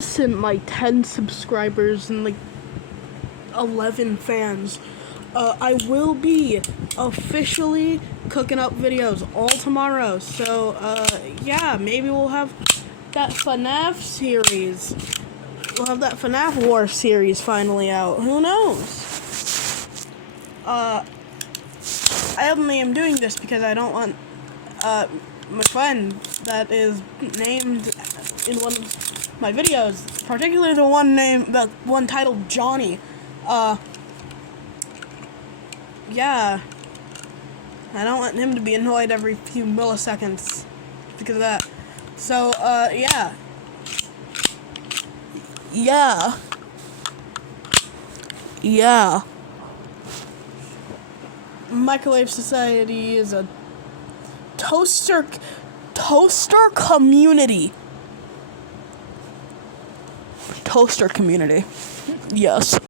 My 10 subscribers and like 11 fans, I will be officially cooking up videos all tomorrow. So yeah, maybe we'll have that FNAF series. We'll have that FNAF War series finally out. Who knows? I only am doing this because I don't want my friend that is named in one of my videos, particularly the one titled Johnny. Yeah, I don't want him to be annoyed every few milliseconds because of that. So, yeah. Microwave Society is a toaster community. Toaster community. Yes.